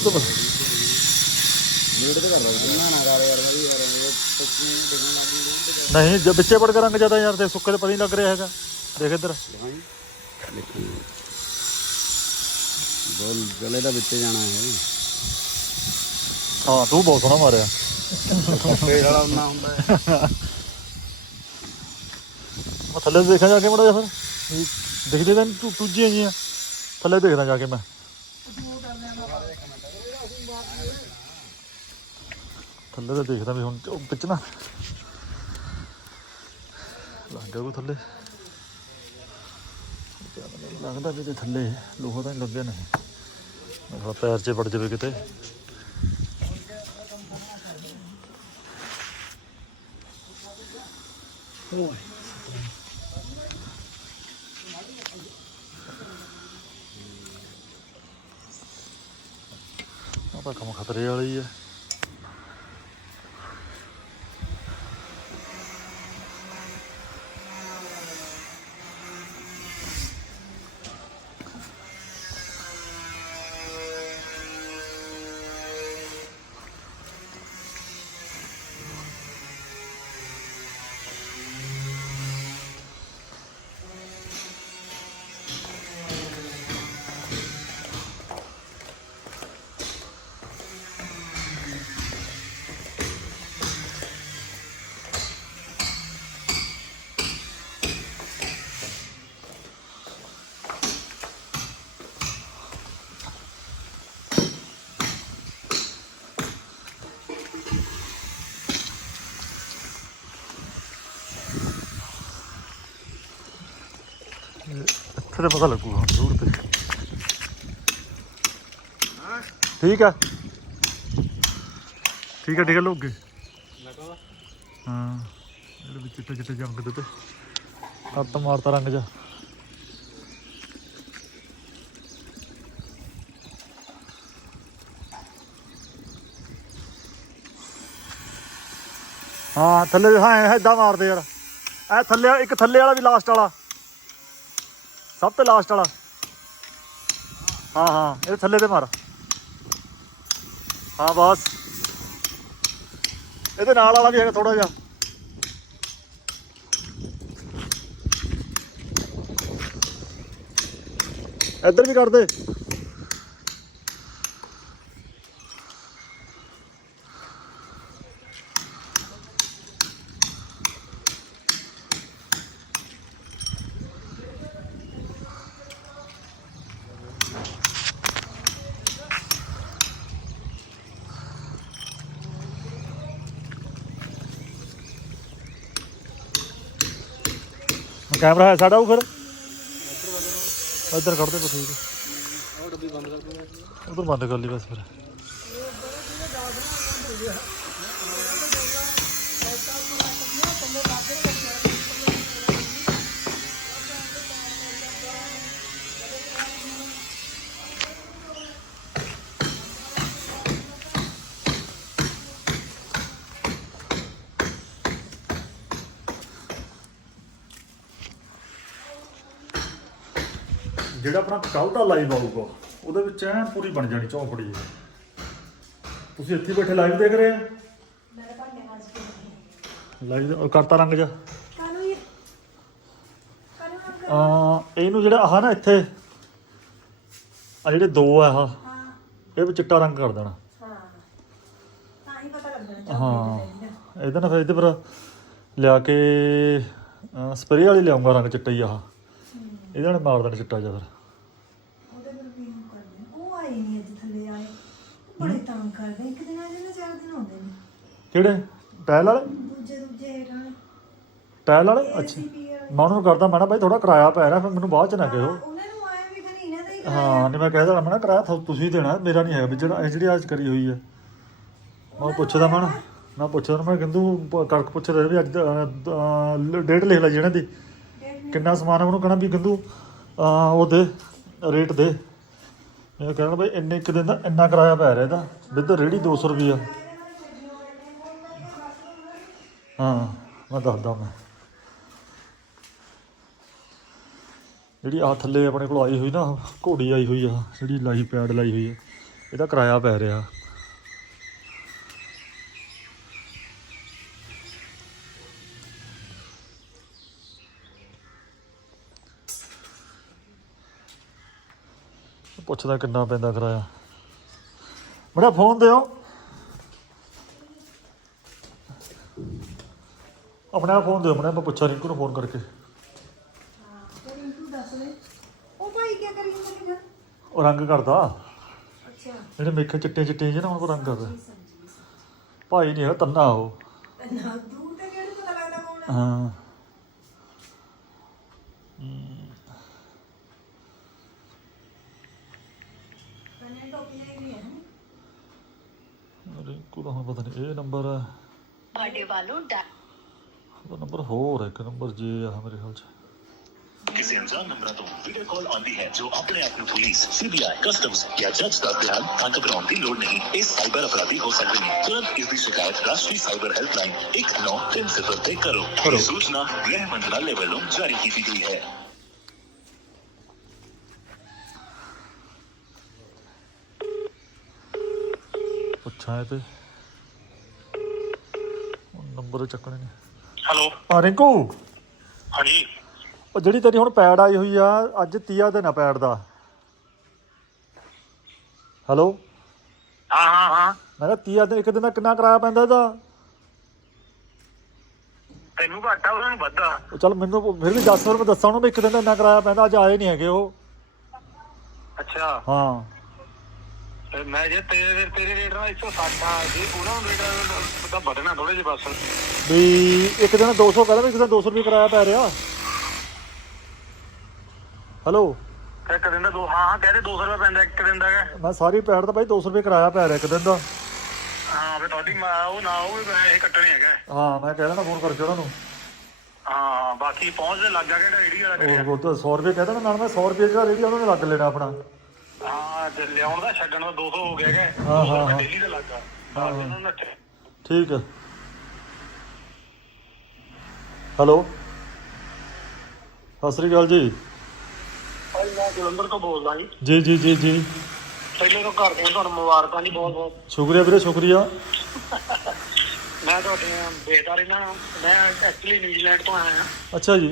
ਗਈ ਨਹੀਂ ਜੇ ਵਿੱਚੇ ਵੜ ਕੇ ਰੰਗ ਜ਼ਿਆਦਾ ਯਾਰ ਤੇ ਸੁੱਕੇ ਤੇ ਪਤਾ ਨਹੀਂ ਲੱਗ ਰਿਹਾ ਹੈਗਾ। ਦੇਖ ਇੱਧਰ। ਬੋਲ ਗਲੇ ਦਾ ਵਿੱਚ ਜਾਣਾ ਹੈ ਹਾਂ ਤੂੰ ਬਹੁਤ ਸੋਹਣਾ ਮਾਰਿਆ। ਫੇਰ ਵਾਲਾ ਉਹਨਾਂ ਹੁੰਦਾ ਹੈ। ਮੈਂ ਥੱਲੇ ਦੇਖਾਂ ਜਾ ਕੇ ਮੜਾ ਜਾ ਫਿਰ। ਦਿਖਦੇ ਤਾਂ ਤੂੰ ਟੂਜੀਆਂ ਜੀਆਂ ਥੱਲੇ ਦੇਖਦਾ ਜਾ ਕੇ ਮੈਂ। ਥੱਲੇ ਤਾਂ ਦੇਖਦਾ ਵੀ ਹੁਣ ਉਹ ਵਿੱਚ ਨਾ। ਲੱਗ ਗਿਆ ਥੱਲੇ। ਲੱਗਦਾ ਵੀ ਤੇ ਥੱਲੇ ਲੋਹਾ ਤਾਂ ਨਹੀਂ ਲੱਗਿਆ ਨਹੀਂ। ਮੇਰਾ ਪੈਰ 'ਚ ਵੜ ਜਾਵੇ ਕਿਤੇ। ਆਹ ਤਾਂ ਕੰਮ ਖਤਰੇ ਵਾਲੀ ਹੈ ਉੱਥੇ ਤੇ ਪਤਾ ਲੱਗੂਗਾ ਹੁਣ ਤੇ। ਠੀਕ ਆ? ਠੀਕ ਆ ਠੀਕ ਆ ਲੋਗੇ ਹਾਂ, ਇਹਦੇ ਵਿੱਚ ਚਿੱਟੇ ਚਿੱਟੇ ਜੰਗ ਦੇ ਤੇ। ਹੱਥ ਮਾਰਤਾ ਰੰਗ ਜਾ ਹਾਂ, ਥੱਲੇ ਹਾਂ ਏਦਾਂ ਮਾਰਦੇ ਯਾਰ। ਐ ਥੱਲੇ, ਇੱਕ ਥੱਲੇ ਵਾਲਾ ਵੀ ਲਾਸਟ ਵਾਲਾ। ਸਭ ਤੋਂ ਲਾਸਟ ਵਾਲਾ। ਹਾਂ ਹਾਂ ਇਹ ਥੱਲੇ ਤੇ ਮਾਰ। ਹਾਂ, ਬਸ। ਇਹਦੇ ਨਾਲ ਵਾਲਾ ਵੀ ਹੈਗਾ ਥੋੜਾ ਜਿਹਾ। ਇੱਧਰ ਵੀ ਕਰ ਦੇ। ਕੈਮਰਾ ਹੈ ਸਾਡਾ ਉਹ ਫਿਰ। ਇੱਧਰ ਕੱਢ ਦੇ ਬਸ ਠੀਕ ਹੈ ਉਹ ਡੱਬੀ ਬੰਦ ਕਰ ਦੂੰਗਾ ਉਧਰ ਬੰਦ ਕਰ ਲਈ ਬਸ ਫਿਰ। ਜਿਹੜਾ ਆਪਣਾ ਕੱਲ ਦਾ ਲਾਈਵ ਆਊਗਾ ਉਹਦੇ ਵਿੱਚ ਐਨ ਪੂਰੀ ਬਣ ਜਾਣੀ ਚੌਪੜੀ ਜੀ ਤੁਸੀਂ ਇੱਥੇ ਬੈਠੇ ਲਾਈਵ ਦੇਖ ਰਹੇ ਆ? ਲਾਈਵ ਕਰਤਾ ਰੰਗ ਜਾ। ਕਾਨੂੰ ਇਹ? ਕਾਨੂੰ ਅੰਕਲ ਆ ਇਹਨੂੰ ਜਿਹੜਾ ਆਹ ਨਾ ਇੱਥੇ ਆ ਜਿਹੜੇ ਦੋ ਆ ਆਹ ਹਾਂ। ਇਹ ਵਿੱਚ ਚਿੱਟਾ ਰੰਗ ਕਰ ਦੇਣਾ। ਹਾਂ। ਤਾਂ ਹੀ ਪਤਾ ਲੱਗਣਾ ਹਾਂ। ਇਹਦਾ ਨਾ ਫਿਰ ਇਹਦੇ ਪਰ ਲਿਆ ਕੇ ਸਪਰੇਅ ਵਾਲੀ ਲਿਆਉਂਗਾ ਰੰਗ ਚਿੱਟਾ ਹੀ ਆਹ। ਇਹਦਾ ਨਾਲ ਮਾਰ ਦੇਣਾ ਚਿੱਟਾ ਜਿਹਾ ਫਿਰ। ਉਹਦੇ ਪਰ ਵੀ ਨੂੰ ਕਰਦੇ ਉਹ ਆਏ ਨਹੀਂ ਅੱਜ ਥੱਲੇ ਆਏ। ਉਹ ਬੜੇ ਤੰਗ ਕਰਦੇ ਇੱਕ ਦਿਨ ਆ ਜਾਂਦੇ ਚਾਰ ਦਿਨ ਆਉਂਦੇ ਨੇ। ਕਿਹੜੇ? ਟਾਇਲ ਵਾਲੇ? ਦੂਜੇ ਦੂਜੇ ਹੇਠਾਂ ਟਾਇਲ ਵਾਲੇ? ਅੱਛਾ। ਮੈਂ ਉਹਨੂੰ ਕਰਦਾ ਮੈਂ ਨਾ ਭਾਈ ਥੋੜਾ ਕਿਰਾਇਆ ਪੈ ਰਿਹਾ ਫਿਰ ਮੈਨੂੰ ਬਾਅਦ ਚ ਨਾ ਕਹਿਓ ਉਹਨਾਂ ਨੂੰ ਆਏ ਵੀ ਖਣੀ ਇਹਨਾਂ ਦਾ ਹੀ ਹਾਂ ਨਹੀਂ ਮੈਂ ਕਹਿਦਾ ਮੈਂ ਨਾ ਕਿਰਾਇਆ ਤੁਸੀਂ ਦੇਣਾ ਮੇਰਾ ਨਹੀਂ ਹੈਗਾ ਵੀ ਜਿਹੜਾ ਇਹ ਜਿਹੜੀ ਅੱਜ ਕਰੀ ਹੋਈ ਹੈ ਮੈਂ ਪੁੱਛਦਾ ਮੈਂ ਨਾ ਮੈਂ ਪੁੱਛਦਾ ਮੈਂ ਕਿੰਦੂ ਕੜਕ ਪੁੱਛਦਾ ਵੀ ਅੱਜ ਦਾ, ਅਹ, ਡੇਟ ਲਿਖ ਲੈ ਜਿਹਨਾਂ ਦੀ। ਕਿੰਨਾ ਸਮਾਨ ਹੈ ਉਹਨੂੰ ਕਹਣਾ ਵੀ ਕਿੰਦੂ ਉਹ ਦੇ, ਰੇਟ ਦੇ। ਮੈਂ ਕਹਿਣਾ ਬਈ ਇੰਨੇ ਇੱਕ ਦਿਨ ਦਾ ਇੰਨਾ ਕਿਰਾਇਆ ਪੈ ਰਿਹਾ ਇਹਦਾ। ਵਿਦ ਰੇੜੀ 200 ਰੁਪਿਆ ਹਾਂ, ਮੈਂ ਦੱਸਦਾ ਮੈਂ। ਜਿਹੜੀ ਆ ਥੱਲੇ ਆਪਣੇ ਕੋਲ ਆਈ ਹੋਈ ਨਾ, ਘੋੜੀ ਆਈ ਹੋਈ ਆ, ਜਿਹੜੀ ਲਾਈ ਪੈਡ ਲਾਈ ਹੋਈ ਆ, ਇਹਦਾ ਕਿਰਾਇਆ ਪੈ ਰਿਹਾ। ਪੁੱਛਦਾ ਕਿੰਨਾ ਪੈਂਦਾ ਕਿਰਾਇਆ। ਬੜਾ ਫੋਨ ਦਿਓ। ਆਪਣਾ ਫੋਨ ਦਿਓ ਮੈਂ ਪੁੱਛਿਆ ਰਿੰਕੂ ਨੂੰ ਫੋਨ ਕਰਕੇ। ਉਹ ਭਾਈ ਕੀ ਕਰੀ ਜਾਂਦੇ ਉਹ ਰੰਗ ਕਰਦਾ। ਅੱਛਾ। ਜਿਹੜੇ ਮੇਖੇ ਚਿੱਟੇ ਚਿੱਟੇ ਜਿਹੇ ਨਾ ਉਹ ਰੰਗ ਕਰਦਾ ਭਾਈ ਨਹੀਂ ਹੈ ਤੰਨਾ ਉਹ। ਨਾ ਦੂਰ ਤੇ ਕਿਹੜੇ ਪਤਾ ਲੱਗਦਾ ਕੌਣ ਹਾਂ ਕਨੇ ਟੋਪੀਆਂ ਹੀ ਹੈ ਦਾ ਹੁਣ ਪਤਾ ਨਹੀਂ ਇਹ ਨੰਬਰ ਹੈ ਤੁਹਾਡੇ ਵੱਲੋਂ ਡਾ- ਉਹਦਾ ਨੰਬਰ ਹੋਰ ਹੈ ਇੱਕ ਨੰਬਰ ਜੇ ਆ ਮੇਰੇ ਖਿਆਲ ਚ। ਕਿਸੇ ਅਣਜਾਣ ਨੰਬਰਾਂ ਤੋਂ ਵੀਡੀਓ ਕਾਲ ਆਉਂਦੀ ਹੈ ਜੋ ਆਪਣੇ ਆਪ ਨੂੰ ਪੁਲਿਸ ਸੀਬੀਆਈ ਕਸਟਮਸ ਜਾਂ ਜੱਜ ਦਾ ਬਿਆਨ ਤਾਂ ਘਬਰਾਉਣ ਦੀ ਲੋੜ ਨਹੀਂ। ਇਹ ਸਾਈਬਰ ਅਪਰਾਧੀ ਹੋ ਸਕਦੇ ਨੇ। ਤੁਰੰਤ ਇਸ ਦੀ ਸ਼ਿਕਾਇਤ ਰਾਸ਼ਟਰੀ ਸਾਈਬਰ ਹੈਲਪਲਾਈਨ 1930 ਤੇ ਕਰੋ। ਕਰੋ। ਇਹ ਸੂਚਨਾ ਗ੍ਰਹਿ ਮੰਤਰਾਲੇ ਵੱਲੋਂ ਜਾਰੀ ਕੀਤੀ ਗਈ ਹੈ। ਪੁੱਛਾਂ ਇਹ ਤੇ। ਨੰਬਰ ਚੱਕਣੇ ਨੇ। ਹੈਲੋ। ਆ ਰਿੰਕੂ? ਹਾਂਜੀ। ਉਹ ਜਿਹੜੀ ਤੇਰੀ ਹੁਣ ਪੈਡ ਆਈ ਹੋਈ ਆ ਅੱਜ ਤੀਆ ਦਿਨ ਆ ਪੈਡ ਦਾ। ਹੈਲੋ? ਹਾਂ ਹਾਂ ਹਾਂ। ਮੈਂ ਕਿਹਾ ਤੀਆ ਦਿਨ ਇੱਕ ਦਿਨ ਦਾ ਕਿੰਨਾ ਕਿਰਾਇਆ ਪੈਂਦਾ ਇਹਦਾ? ਤੈਨੂੰ ਘਾਟਾ ਉਹਨਾਂ ਨੂੰ ਵੱਧਾ ਉਹ ਚੱਲ ਮੈਨੂੰ ਫਿਰ ਵੀ 10 ਰੁਪਏ ਦੱਸਾਂ ਉਹਨੂੰ ਵੀ ਇੱਕ ਦਿਨ ਦਾ ਇੰਨਾ ਕਿਰਾਇਆ ਪੈਂਦਾ ਅੱਜ ਆਏ ਨਹੀਂ ਹੈਗੇ ਉਹ। ਅੱਛਾ। ਹਾਂ। ਤੇ ਮੈਂ ਜੇ ਤੇਰੇ ਤੇਰੇ ਰੇਟ ਨਾਲ 160 ਆ ਜੇ ਉਹਨਾਂ ਨੂੰ ਰੇਟ ਦਾ ਵਧਣਾ ਥੋੜੇ ਜਿਹਾ ਬਸ। ਵੀ ਇੱਕ ਦਿਨ 200 ਕਹਿੰਦਾ ਇੱਕ ਦਿਨ 200 ਰੁਪਏ ਕਿਰਾਇਆ ਪੈ ਰਿਹਾ। ਹੈਲੋ ਇੱਕ ਦਿਨ ਦਾ ਦੋ ਹਾਂ ਹਾਂ ਕਹਿੰਦੇ 200 ਰੁਪਏ ਪੈਂਦਾ ਇੱਕ ਦਿਨ ਦਾ। ਹੈਗਾ। ਮੈਂ ਸਾਰੀ ਪੈੜ ਤਾਂ ਬਾਈ 200 ਰੁਪਏ ਕਿਰਾਇਆ ਪੈ ਰਿਹਾ ਇੱਕ ਦਿਨ ਦਾ। ਹਾਂ ਵੀ ਤੁਹਾਡੀ ਮਾਂ ਉਹ ਨਾ ਉਹ ਇਹ ਕੱਟਣੇ ਹੈਗਾ। ਹਾਂ ਮੈਂ ਕਹਿ ਦੇਣਾ ਫੋਨ ਕਰਕੇ ਉਹਨਾਂ ਨੂੰ। ਹਾਂ ਬਾਕੀ ਪਹੁੰਚਦੇ ਲੱਗ ਗਿਆ ਕਿਹੜਾ ਰੇੜੀ ਵਾਲਾ ਕਰਿਆ। ਉਹ ਉਹ ਤਾਂ 100 ਰੁਪਏ ਕਹਿੰਦਾ ਨਾਲ ਮੈਂ 100 ਰੁਪਏ ਜਿਹੜਾ ਰੇੜੀ ਉਹਨਾਂ ਨੇ ਲੱਗ ਲੈਣਾ ਆਪਣਾ। ਹਾਂ ਤੇ ਲਿਆਉਣ ਦਾ ਛੱਡਣ ਦਾ 200 ਹੋ ਗਿਆ ਹੈਗਾ। ਹਾਂ, ਹਾਂ, ਹਾਂ। ਡੇਲੀ ਦਾ ਲੱਗਾ। ਹਾਂ ਇਹਨਾਂ ਨੂੰ ਨੱਠੇ ਠੀਕ ਹੈ। ਹੈਲੋ। ਸਤਿ ਸ੍ਰੀ ਅਕਾਲ ਜੀ। ਭਾਈ ਮੈਂ ਜਲੰਧਰ ਤੋਂ ਬੋਲਦਾ ਜੀ। ਜੀ ਜੀ ਜੀ ਜੀ। ਪਹਿਲੇ ਤੋਂ ਘਰ ਦੇ ਤੁਹਾਨੂੰ ਮੁਬਾਰਕਾਂ ਜੀ ਬਹੁਤ ਬਹੁਤ। ਸ਼ੁਕਰੀਆ ਵੀਰੇ ਸ਼ੁਕਰੀਆ। ਮੈਂ ਤੁਹਾਡੇ ਦੇਖਦਾ ਰਹਿਣਾ ਮੈਂ ਐਕਚੁਅਲੀ ਨਿਊਜ਼ੀਲੈਂਡ ਤੋਂ ਆਇਆ। ਹਾਂ ਅੱਛਾ ਜੀ।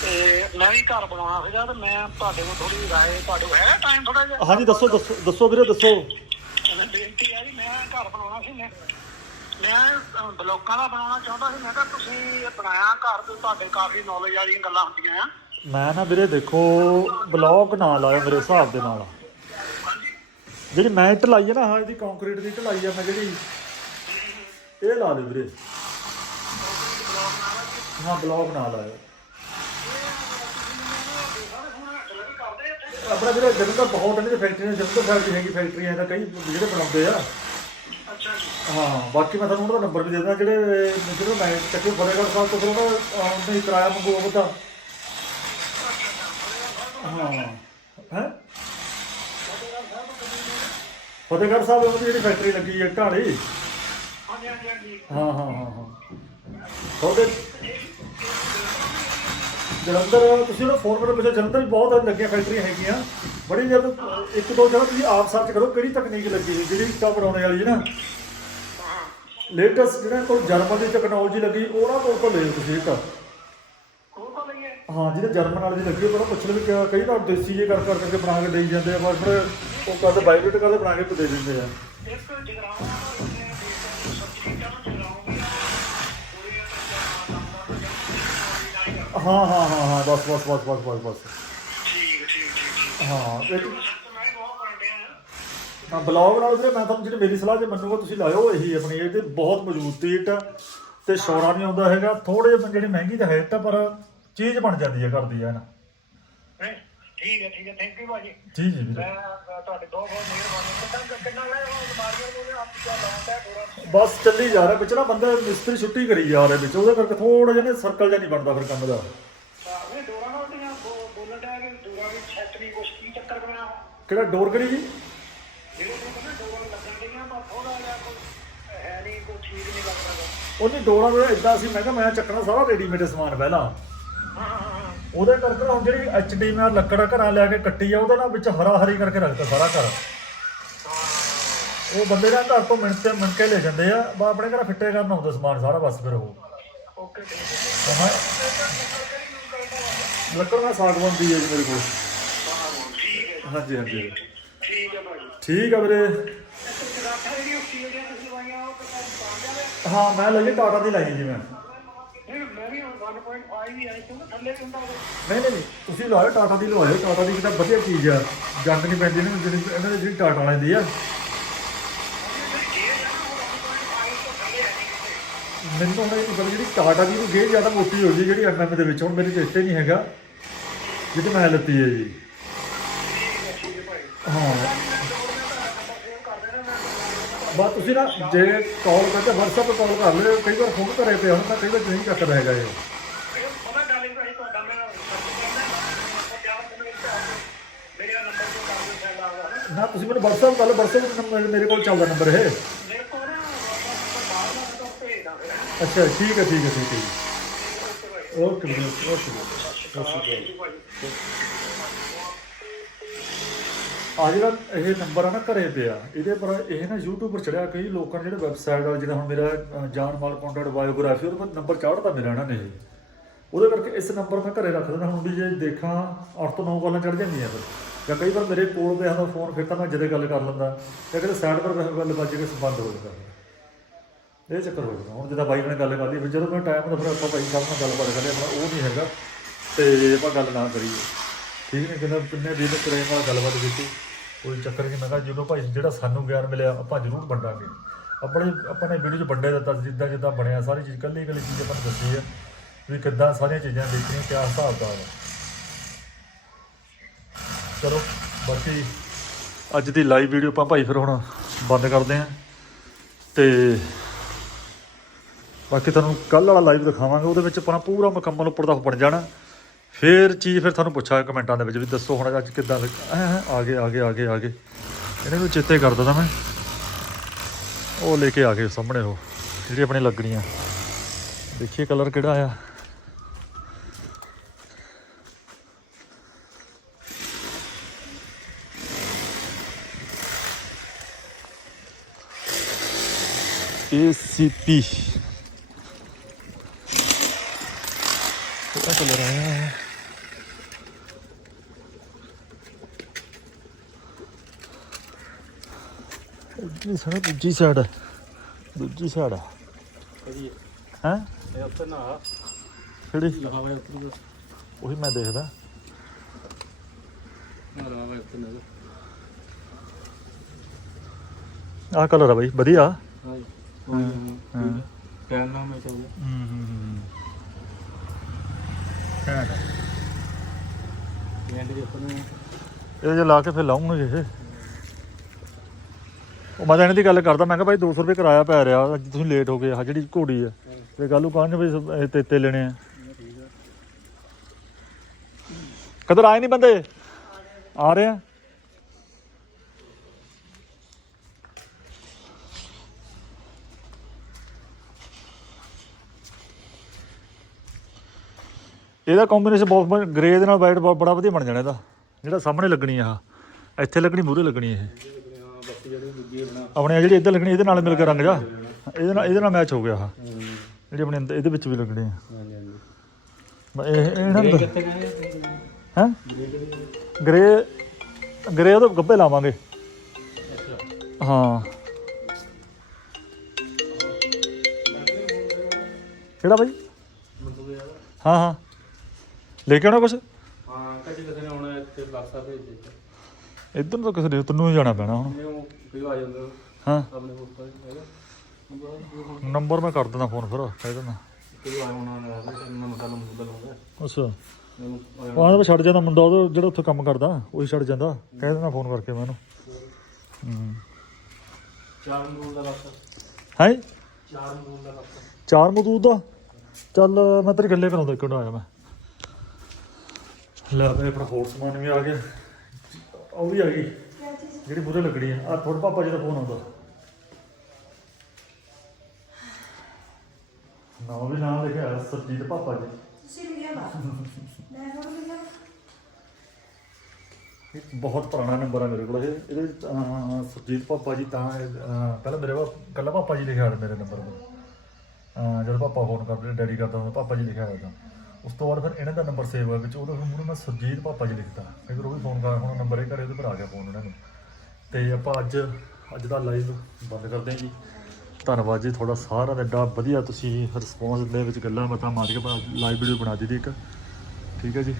ਤੇ ਮੈਂ ਵੀ ਘਰ ਬਣਾਉਣਾ ਸੀਗਾ ਤੇ ਮੈਂ ਤੁਹਾਡੇ ਕੋਲ ਥੋੜੀ ਰਾਏ ਤੁਹਾਡੇ ਕੋਲ ਹੈ ਟਾਈਮ ਥੋੜਾ ਜਿਹਾ? ਹਾਂਜੀ ਦੱਸੋ ਦੱਸੋ ਦੱਸੋ ਵੀਰੇ ਦੱਸੋ। ਮੈਂ ਬੇਨਤੀ ਹੈ ਜੀ ਮੈਂ ਘਰ ਬਣਾਉਣਾ ਸੀ ਮੈਂ ਮੈਂ ਅਹ, ਬਲੋਕਾਂ ਦਾ ਬਣਾਉਣਾ ਚਾਹੁੰਦਾ ਸੀ ਮੈਂ ਕਿਹਾ ਤੁਸੀਂ ਇਹ ਬਣਾਇਆ ਘਰ ਤੇ ਤੁਹਾਡੇ ਕਾਫੀ ਨੌਲੇਜ ਵਾਲੀਆਂ ਗੱਲਾਂ ਹੁੰਦੀਆਂ ਆ। ਮੈਂ ਨਾ ਵੀਰੇ ਦੇਖੋ ਬਲੌਕ ਨਾ ਲਾਇਓ ਮੇਰੇ ਹਿਸਾਬ ਦੇ ਨਾਲ। ਜਿਹੜੀ ਮੈਂ ਇੱਟ ਲਾਈ ਹੈ ਨਾ ਹਾਂ ਇਹਦੀ ਕੰਕਰੀਟ ਦੀ ਇੱਟ ਲਾਈ ਆ ਮੈਂ ਜਿਹੜੀ ਇਹ ਲਾ ਲਿਓ ਵੀਰੇ। ਹਾਂ ਬਲੌਕ ਨਾ ਲਾਇਓ। ਆਪਣਾ ਵੀਰੇ ਜਦੋਂ ਤਾਂ ਬਹੁਤ ਦੀ ਫੈਕਟਰੀਆਂ ਜਦੋਂ ਤਾਂ ਫੈਕਟਰੀ ਹੈਗੀ ਫੈਕਟਰੀਆਂ ਦਾ ਕਈ ਜਿਹੜੇ ਬਣਾਉਂਦੇ ਆ। ਅੱਛਾ ਜੀ। ਹਾਂ ਬਾਕੀ ਮੈਂ ਤੁਹਾਨੂੰ ਉਹਨਾਂ ਦਾ ਨੰਬਰ ਵੀ ਦੇ ਦਿੰਦਾ ਜਿਹੜੇ ਜਿਹੜੇ ਮੈਂ ਚੱਕੇ ਫਤਿਹਗੜ੍ਹ ਸਾਹਿਬ ਤੋਂ ਫਿਰ ਉਹਨਾਂ ਆਉਣ ਦੇ ਕਿਰਾਇਆ ਮੰਗੋ ਉਹਦਾ ਹਾਂ। ਹੈ? ਫਤਿਹਗੜ੍ਹ ਸਾਹਿਬ ਉਹਦੀ ਜਿਹੜੀ ਫੈਕਟਰੀ ਲੱਗੀ ਹੈ ਹਾਂਜੀ ਹਾਂ ਹਾਂ ਹਾਂ ਹਾਂ। ਉਹਦੇ ਜਲੰਧਰ ਤੁਸੀਂ ਉਹਨੂੰ ਫੋਨ ਕਰੋ ਪਿੱਛੇ ਜਲੰਧਰ ਵੀ ਬਹੁਤ ਲੱਗੀਆਂ ਫੈਕਟਰੀਆਂ ਹੈਗੀਆਂ। ਬੜੀ ਜਦ ਇੱਕ ਦੋ ਜਗ੍ਹਾ ਤੁਸੀਂ ਆਪ ਸਰਚ ਕਰੋ ਕਿਹੜੀ ਤਕਨੀਕ ਲੱਗੀ ਹੈ ਜਿਹੜੀ ਇੱਟਾਂ ਬਣਾਉਣੇ ਵਾਲੀ ਹੈ ਨਾ। ਲੇਟੈਸਟ ਜਿਹੜਾ ਕੋਲ ਜਰਮਨ ਦੀ ਟੈਕਨੋਲੋਜੀ ਲੱਗੀ ਉਹਨਾਂ ਕੋਲ ਤੋਂ ਲਿਓ ਤੁਸੀਂ ਤਾਂ ਲਈਏ ਹਾਂ। ਜਿਹੜੇ ਜਰਮਨ ਵਾਲੀ ਦੀ ਲੱਗੀ ਪਰ ਪੁੱਛ ਲਓ ਵੀ ਕਈ ਵਾਰ ਦੇਸੀ ਜੇ ਕਰ ਕਰ ਕਰਕੇ ਬਣਾ ਕੇ ਦੇਈ ਜਾਂਦੇ ਆ ਪਰ ਉਹ ਕਰਦੇ ਵਾਈਬ੍ਰੇਟ ਕਰਦੇ ਬਣਾ ਕੇ ਦੇ ਦਿੰਦੇ ਆ। ਇੱਕ ਜਗਰਾਉਂ ਹਾਂ ਹਾਂ ਹਾਂ ਹਾਂ ਬਸ ਬਸ ਬਸ ਬਸ ਬਸ ਬਸ। ਠੀਕ ਠੀਕ ਠੀਕ ਹਾਂ ਇੱਕ ਮੈਂ ਬਹੁਤ ਡਿਆ ਹਾਂ। ਬਲੌਗ ਨਾਲ ਵੀਰੇ ਮੈਂ ਤੁਹਾਨੂੰ ਜਿਹੜੀ ਮੇਰੀ ਸਲਾਹ ਜੇ ਮੰਨੂਗਾ ਤੁਸੀਂ ਲਾਇਓ ਇਹੀ ਆਪਣੀ ਇਹ ਤੇ ਬਹੁਤ ਮਜ਼ਬੂਤੀ ਇੱਟ ਆ ਤੇ ਸ਼ੌਰਾ ਨਹੀਂ ਆਉਂਦਾ ਹੈਗਾ। ਥੋੜੇ ਜਿਹੇ ਜਿਹੜੀ ਮਹਿੰਗੀ ਤਾਂ ਹੈ ਆ, ਪਰ ਚੀਜ਼ ਬਣ ਜਾਂਦੀ ਹੈ ਘਰ ਦੀ ਹੈ ਨਾ। ਨਹੀਂ ਠੀਕ ਹੈ ਠੀਕ ਹੈ ਥੈਂਕ ਯੂ ਭਾਜੀ। ਜੀ ਜੀ ਵੀਰੇ। ਮੈਂ ਅ, ਤੁਹਾਡੇ ਬਹੁਤ ਬਹੁਤ ਮਿਹਰਬਾਨੀ। ਕਿੰਨਾ ਕਿੰਨਾ ਲੈ ਉਹ ਮਾਰੀਆਂ ਨੂੰ ਆਪ ਕੀ ਲਾਉਂਦਾ ਥੋੜਾ ਬਸ ਚੱਲੀ ਜਾ ਰਿਹਾ ਵਿੱਚ ਨਾ ਬੰਦਾ ਮਿਸਤਰੀ ਛੁੱਟੀ ਕਰੀ ਜਾ ਰਿਹਾ ਵਿੱਚ ਉਹਦੇ ਕਰਕੇ ਥੋੜਾ ਜਿਹਾ ਸਰਕਲ ਜਿਹਾ ਨਹੀਂ ਬਣਦਾ ਫਿਰ ਕੰਮ ਦਾ। ਇਹ ਡੋਰਾ ਨਾਲ ਉਹਦੀਆਂ ਬੋਲਣ ਦਾ ਕਿ ਡੋਰਾ ਵੀ ਸੈੱਟ ਨਹੀਂ ਕੁਛ ਕੀ ਚੱਕਰ ਬਣਾ ਕਿਹੜਾ ਡੋਰ ਕਰੀ ਜੀ? ਜਿਹੜੇ ਨੂੰ ਕਹਿੰਦੇ ਡੋਰਾ ਲੱਗਣ ਡੀਆਂ ਪਰ ਥੋੜਾ ਜਿਹਾ ਕੋਈ ਹੈ ਨਹੀਂ ਕੋਈ ਠੀਕ ਨਹੀਂ ਲੱਗਦਾ। ਗਾ। ਉਹਨੇ ਡੋਰਾਂ ਦਾ ਇਦਾਂ ਸੀ ਮੈਂ ਕਿਹਾ ਮੈਂ ਚੱਕਣਾ ਸਾਰਾ ਰੈਡੀਮੇਡ ਸਮਾਨ ਪਹਿਲਾਂ। ਹਾਂ ਹਾਂ ਹਾਂ। ਉਹਦੇ ਕਰਕੇ ਨਾ ਹੁਣ ਜਿਹੜੀ ਐਚਡੀ ਮੈਂ ਲੱਕੜਾ ਘਰਾਂ ਲਿਆ ਕੇ ਕੱਟੀ ਆ ਉਹਦਾ ਨਾ ਵਿੱਚ ਹਰਾ ਹਰੀ ਕਰਕੇ ਰੱਖਤਾ ਸਾਰਾ ਘਰ। ਉਹ ਬੰਦੇ ਦਾ ਘਰ ਤੋਂ ਮਿੰਟ ਮਿੰਟ ਲੈ ਜਾਂਦੇ ਆ ਬਾ ਆਪਣੇ ਘਰ ਫਿੱਟੇ ਕਰਨਾ ਹੁੰਦਾ ਸਮਾਨ ਸਾਰਾ ਬਸ ਫਿਰ ਉਹ। ਓਕੇ ਲੱਕੜ ਦਾ ਸਾਗਵਾਨ ਦੀ ਹੈ ਜੀ ਮੇਰੇ ਕੋਲ। ਹਾਂਜੀ ਹਾਂਜੀ। ਠੀਕ ਹੈ ਭਾਜੀ। ਠੀਕ ਆ ਵੀਰੇ। ਹਾਂ? ਮੈਂ ਲਈ ਟਾਟਾ ਦੀ ਲਾਈ ਜੀ ਮੈਂ। 1.5 ਹੀ ਆਈ ਕਿਉਂਕਿ ਥੱਲੇ ਵੀ ਹੁੰਦਾ ਉਹ। ਨਹੀਂ ਨਹੀਂ ਨਹੀਂ ਤੁਸੀਂ ਲਾਓ ਟਾਟਾ ਦੀ ਲਵਾਇਓ ਟਾਟਾ ਦੀ ਕਿਤਾ ਵਧੀਆ ਚੀਜ਼ ਆ। ਜੰਗ ਨਹੀਂ ਪੈਂਦੀ ਇਹਨਾਂ ਨੂੰ ਜਿਹੜੀ ਇਹਨਾਂ ਦੀ ਜਿਹੜੀ ਟਾਟਾ ਵਾਲਿਆਂ ਦੀ ਆ। ਮੈਨੂੰ ਹੁਣ ਇਹ ਗੱਲ ਜਿਹੜੀ ਟਾਟਾ ਦੀ ਨੂੰ ਗੇ ਜ਼ਿਆਦਾ ਮੋਟੀ ਹੋ ਗਈ ਜਿਹੜੀ ਐਮਐਮ ਦੇ ਵਿੱਚ ਹੁਣ ਮੇਰੇ ਤੇ ਇੱਥੇ ਨਹੀਂ ਹੈਗਾ। ਜਿਹੜੀ ਮੈਂ ਲੱਤੀ ਹੈ ਜੀ। ਹਾਂ। ਬਸ ਤੁਸੀਂ ਨਾ ਜੇ ਕਾਲ ਕਰਦੇ WhatsApp ਤੇ ਕਾਲ ਕਰ ਲਿਓ ਕਈ ਵਾਰ ਫੋਨ ਘਰੇ ਪਿਆ ਹੁੰਦਾ ਕਈ ਵਾਰ ਨਹੀਂ ਚੱਕਦਾ ਹੈਗਾ ਇਹ ਪਤਾ ਗੱਲ ਇਹ ਭਾਈ ਤੁਹਾਡਾ ਮੈਂ ਮੇਰਾ ਨੰਬਰ ਤੋਂ ਕਰ ਦਿਓ ਸੈਂਡ ਆਗਾ ਨਾ, ਤੁਸੀਂ ਮੈਨੂੰ WhatsApp ਕਰ ਲਓ, WhatsApp ਮੇਰੇ ਕੋਲ ਚੱਲਦਾ ਨੰਬਰ ਇਹ। ਅੱਛਾ, ਠੀਕ ਹੈ ਠੀਕ ਹੈ ਠੀਕ ਹੈ ਜੀ। ਓਕੇ ਵੀਰੇ, ਓਕੇ ਆ ਜਿਹੜਾ ਇਹ ਨੰਬਰ ਆ ਨਾ ਘਰੇ ਪਿਆ ਇਹਦੇ ਪਰ ਇਹ ਨਾ YouTube ਪਰ ਚੜਿਆ ਕਈ ਲੋਕਾਂ ਨੇ ਜਿਹੜੇ ਵੈਬਸਾਈਟ ਵਾਲੇ ਜਿਹੜਾ ਹੁਣ ਮੇਰਾ ਜਾਨ ਮਾਲ ਕੰਟੈਕਟ ਬਾਇਓਗ੍ਰਾਫੀ ਉਹਦੇ ਪਰ ਨੰਬਰ ਚਾੜਦਾ ਮੇਰਾ ਇਹਨਾਂ ਨੇ ਇਹ। ਉਹਦੇ ਕਰਕੇ ਇਸ ਨੰਬਰ ਮੈਂ ਘਰੇ ਰੱਖ ਦਿੰਦਾ, ਹੁਣ ਵੀ ਜੇ ਦੇਖਾਂ 8 ਤੋਂ 9 ਗੱਲਾਂ ਚੜ ਜਾਂਦੀਆਂ ਫਿਰ ਜਾਂ ਕਈ ਵਾਰ ਮੇਰੇ ਕੋਲ ਦੇ ਆਉਂਦਾ ਫੋਨ ਫਿਰ ਤਾਂ ਮੈਂ ਜਦੇ ਗੱਲ ਕਰ ਲੈਂਦਾ। ਜਾਂ ਕਿਤੇ ਸਾਈਡ ਪਰ ਗੱਲ ਵੱਜ ਕੇ ਬੰਦ ਹੋ ਜਾਂਦਾ। ਇਹ ਚੱਕਰ ਹੋ ਜਾਂਦਾ। ਹੁਣ ਜਿੱਦਾਂ ਬਾਈ ਨੇ ਗੱਲ ਕਰ ਲਈ ਫਿਰ ਜਦੋਂ ਮੈਂ ਟਾਈਮ ਦਾ ਫਿਰ ਆਪਾਂ ਬਾਈ ਸਾਹਿਬ ਨਾਲ ਗੱਲਬਾਤ ਕਰੀਏ ਆਪਣਾ ਉਹ ਨਹੀਂ ਹੈਗਾ। ਤੇ ਆਪਾਂ ਗੱਲ ਨਾ ਕਰੀਏ। ਠੀਕ ਨਹੀਂ, ਕਿੰਨਾ ਕਿੰਨੇ ਦਿਨ ਕਰੇ ਨਾਲ ਗੱਲਬਾਤ ਕੀਤੀ। ਕੋਈ ਚੱਕਰ ਨਹੀਂ, ਮੈਂ ਕਿਹਾ ਜਦੋਂ ਭਾਈ ਜਿਹੜਾ ਸਾਨੂੰ ਗਿਆਨ ਮਿਲਿਆ, ਆਪਾਂ ਜ਼ਰੂਰ ਵੰਡਾਂਗੇ। ਆਪਣੇ ਆਪਣੇ ਵੀਡੀਓ 'ਚ ਵੰਡਿਆ ਦਿੱਤਾ ਜਿੱਦਾਂ ਜਿੱਦਾਂ ਬਣਿਆ, ਸਾਰੀ ਚੀਜ਼ ਕੱਲੀ ਕੱਲੀ ਚੀਜ਼ ਆਪਾਂ ਨੂੰ ਦੱਸੀ ਹੈ ਵੀ ਕਿੱਦਾਂ ਸਾਰੀਆਂ ਚੀਜ਼ਾਂ ਦੇਖਣੀਆਂ ਕਿਆ ਹਿਸਾਬ ਦਾ ਹੈ ਚਲੋ ਬਾਕੀ ਅੱਜ ਦੀ ਲਾਈਵ ਵੀਡੀਓ ਆਪਾਂ ਭਾਈ ਫਿਰ ਹੁਣ ਬੰਦ ਕਰਦੇ ਆਂ। ਤੇ ਬਾਕੀ ਤੁਹਾਨੂੰ ਕੱਲ ਵਾਲਾ ਲਾਈਵ ਦਿਖਾਵਾਂਗੇ, ਉਹਦੇ ਵਿੱਚ ਆਪਣਾ ਪੂਰਾ ਮੁਕੰਮਲ ਉੱਪਰ ਦਾ ਬਣ ਜਾਣਾ। ਫਿਰ ਚੀਜ਼ ਫਿਰ ਤੁਹਾਨੂੰ ਪੁੱਛਾਂਗਾ ਕਮੈਂਟਾਂ ਦੇ ਵਿੱਚ ਵੀ ਦੱਸੋ ਹੁਣ ਅੱਜ ਕਿੱਦਾਂ ਆ ਗਏ ਆ ਗਏ ਆ ਗਏ ਆ ਗਏ। ਇਹਨੇ ਵੀ ਚੇਤੇ ਕਰ ਦਿੱਤਾ ਮੈਂ। ਉਹ ਲੈ ਕੇ ਆ ਗਏ ਸਾਹਮਣੇ ਉਹ, ਜਿਹੜੀ ਆਪਣੀ ਲੱਗਣੀਆਂ ਦੇਖੀਏ ਕਲਰ ਕਿਹੜਾ ਆ ACP ਕਿਹੜਾ ਕਲਰ ਆਇਆ ਹੈ ਦੂਜੀ ਸਾਈਡ ਦੂਜੀ ਸਾਈਡ ਦੂਜੀ ਸਾਈਡ ਕਦੀ ਹੈ? ਇਹ ਉੱਤੇ ਨਾ ਆ। ਕਿਹੜੀ? ਲਗਾ ਹੋਇਆ ਉੱਤੇ ਦਾ। ਉਹੀ ਮੈਂ ਦੇਖਦਾ। ਉੱਤੇ ਨਾ ਆਹ ਕਲਰ ਆ ਬਈ ਵਧੀਆ। ਹਾਂ ਜੀ ਹਾਂ। ਕਹਿਣ ਨਾਲ ਦੇ ਉੱਤੇ ਨਾ ਇਹ ਜੇ ਲਾ ਕੇ ਫਿਰ ਲਾਉਂਗੇ ਇਹ। ਉਹ ਮੈਂ ਤਾਂ ਇਹਨਾਂ ਦੀ ਗੱਲ ਕਰਦਾ, ਮੈਂ ਕਿਹਾ ਭਾਈ 200 ਰੁਪਏ ਕਿਰਾਇਆ ਪੈ ਰਿਹਾ, ਅੱਜ ਤੁਸੀਂ ਲੇਟ ਹੋ ਗਏ ਆ ਜਿਹੜੀ ਘੋੜੀ ਆ, ਤੇ ਗੱਲ ਉਹ ਕਹਾਂ ਵੀ ਇਹ ਤੇਤੇ ਲੈਣੇ ਆ। ਕਦਰ ਆਏ ਨਹੀਂ ਬੰਦੇ? ਆ ਰਹੇ ਆ? ਇਹਦਾ ਕੰਬੀਨੇਸ਼ਨ ਬਹੁਤ ਗ੍ਰੇ ਦੇ ਨਾਲ ਵਾਈਟ ਬੜਾ ਵਧੀਆ ਬਣ ਜਾਣਾ ਇਹਦਾ। ਜਿਹੜਾ ਸਾਹਮਣੇ ਲੱਗਣੀ ਆ ਆਹ ਇੱਥੇ ਲੱਗਣੀ, ਮੂਹਰੇ ਲੱਗਣੀ ਇਹ। ਆਪਣੇ ਆ ਜਿਹੜੀ ਇੱਧਰ ਲੱਗਣੀ, ਇਹਦੇ ਨਾਲ ਮਿਲ ਕੇ ਰੰਗ ਜਾ। ਇਹਦੇ ਨਾਲ ਇਹਦੇ ਨਾਲ ਮੈਚ ਹੋ ਗਿਆ ਆਹ। ਜਿਹੜੀ ਆਪਣੇ ਅੰਦਰ- ਇਹਦੇ ਵਿੱਚ ਵੀ ਲੱਗਣੀ ਆ। ਹਾਂਜੀ ਹਾਂਜੀ ਇਹ ਇਹਨਾਂ ਨੂੰ ਕਿੱਥੇ ਗਏ ਹੈ? ਗ੍ਰੇ ਗ੍ਰੇ ਉਹਦੇ ਗੱਬੇ ਲਾਵਾਂਗੇ। ਹਾਂ। ਕਿਹੜਾ ਬਾਈ? ਮਤਲਬ ਹਾਂ ਹਾਂ। ਲੈ ਕੇ ਆਉਣਾ ਕੁਛ? ਹਾਂ ਕਦੀ ਕਿਸੇ ਨੇ ਆਉਣਾ ਇੱਥੇ ਲਾਸਾ ਭੇਜ ਦੇ ਇੱਧਰ ਨੂੰ ਤਾਂ ਕਿਸੇ ਦੇ ਉੱਤਰ ਨੂੰ ਹੀ ਜਾਣਾ ਪੈਣਾ ਹੁਣ। ਆ ਜਾਂਦਾ ਹਾਂ। ਆਪਣੇ ਕੋਲ ਤਾਂ ਹੈਗਾ। ਨੰਬਰ ਮੈਂ ਕਰ ਦਿੰਦਾ ਫੋਨ ਫਿਰ ਕਹਿ ਦਿੰਦਾ। ਕੋਈ ਨਾ ਨਾ ਮੁੱਦਲ ਅੱਛਾ। ਇਹਨੂੰ ਉਹ ਆਂਦਾ ਛੱਡ ਜਾਂਦਾ ਮੁੰਡਾ ਉਹ ਜਿਹੜਾ ਉੱਥੇ ਕੰਮ ਕਰਦਾ ਉਹੀ ਛੱਡ ਜਾਂਦਾ। ਕਹਿ ਦੇਣਾ ਫੋਨ ਕਰਕੇ ਮੈਂ ਉਹਨੂੰ ਹੂੰ। ਚਾਰ ਮੂਲ ਦਾ ਹੈ? ਚਾਰ ਮੂਲ ਦਾ ਚਾਰ ਮਦੂਦ ਦਾ? ਚੱਲ ਮੈਂ ਤੇਰੀ ਗੱਲੇ ਕਰਾਉਂਦਾ ਕਿਉਂ ਆਇਆ ਮੈਂ। ਲੈ ਬਈ ਆਪਣਾ ਹੋਰ ਸਮਾਨ ਵੀ ਆ ਗਿਆ। ਉਹ ਵੀ ਆ ਗਈ। ਜਿਹੜੀ ਮੂਰੇ ਲੱਗਣੀ ਆ। ਆ ਤੁਹਾਡੇ ਪਾਪਾ ਜੀ ਦਾ ਫੋਨ ਆਉਂਦਾ। ਨਾਮ ਵੀ ਨਾਮ ਲਿਖਿਆ ਸਰਜੀਤ ਪਾਪਾ ਜੀ। ਤੁਸੀਂ ਲਿਆ ਬਾ ਮੈਂ ਫੋਟੋ ਲਿਆ ਇਹ ਬਹੁਤ ਪੁਰਾਣਾ ਨੰਬਰ ਆ ਮੇਰੇ ਕੋਲ। ਇਹ ਇਹਦੇ ਵਿੱਚ ਅਹ, ਸੁਰਜੀਤ ਪਾਪਾ ਜੀ ਤਾਂ ਅਹ, ਪਹਿਲਾਂ ਮੇਰੇ ਕੋਲ ਕੱਲਾ ਪਾਪਾ ਜੀ ਲਿਖਿਆ ਹੋਇਆ ਮੇਰੇ ਨੰਬਰ ਤੇ ਜਦੋਂ ਪਾਪਾ ਫੋਨ ਕਰਦੇ ਡੈਡੀ ਕਰਦਾ ਹੁੰਦਾ ਪਾਪਾ ਜੀ ਲਿਖਿਆ ਹੋਇਆ ਤਾਂ। ਉਸ ਤੋਂ ਬਾਅਦ ਫਿਰ ਇਹਨਾਂ ਦਾ ਨੰਬਰ ਸੇਵ ਹੋਇਆ, ਵਿੱਚ ਉਹਦਾ ਫਿਰ ਮੂਹਰੇ ਮੈਂ ਸੁਰਜੀਤ ਪਾਪਾ ਜੀ ਲਿਖਤਾ। ਫਿਰ ਉਹ ਵੀ ਫੋਨ ਕਰ, ਹੁਣ ਨੰਬਰ ਇਹ ਘਰੇ ਉਹਦੇ ਪਰ ਆ ਗਿਆ ਫੋਨ ਉਹਨਾਂ ਨੂੰ। ਤੇ ਆਪਾਂ ਅੱਜ ਅੱਜ ਦਾ ਲਾਈਵ ਬੰਦ ਕਰਦੇ ਹਾਂ ਜੀ। ਧੰਨਵਾਦ ਜੀ ਤੁਹਾਡਾ ਸਾਰਾ ਦਾ ਐਡਾ ਵਧੀਆ ਤੁਸੀਂ ਰਿਸਪੌਂਸ ਦੇ ਵਿੱਚ ਗੱਲਾਂ ਬਾਤਾਂ ਮਾਰ ਕੇ ਲਾਈਵ ਵੀਡੀਓ ਬਣਾ ਦਿੱਤੀ ਇੱਕ। ਠੀਕ ਹੈ ਜੀ।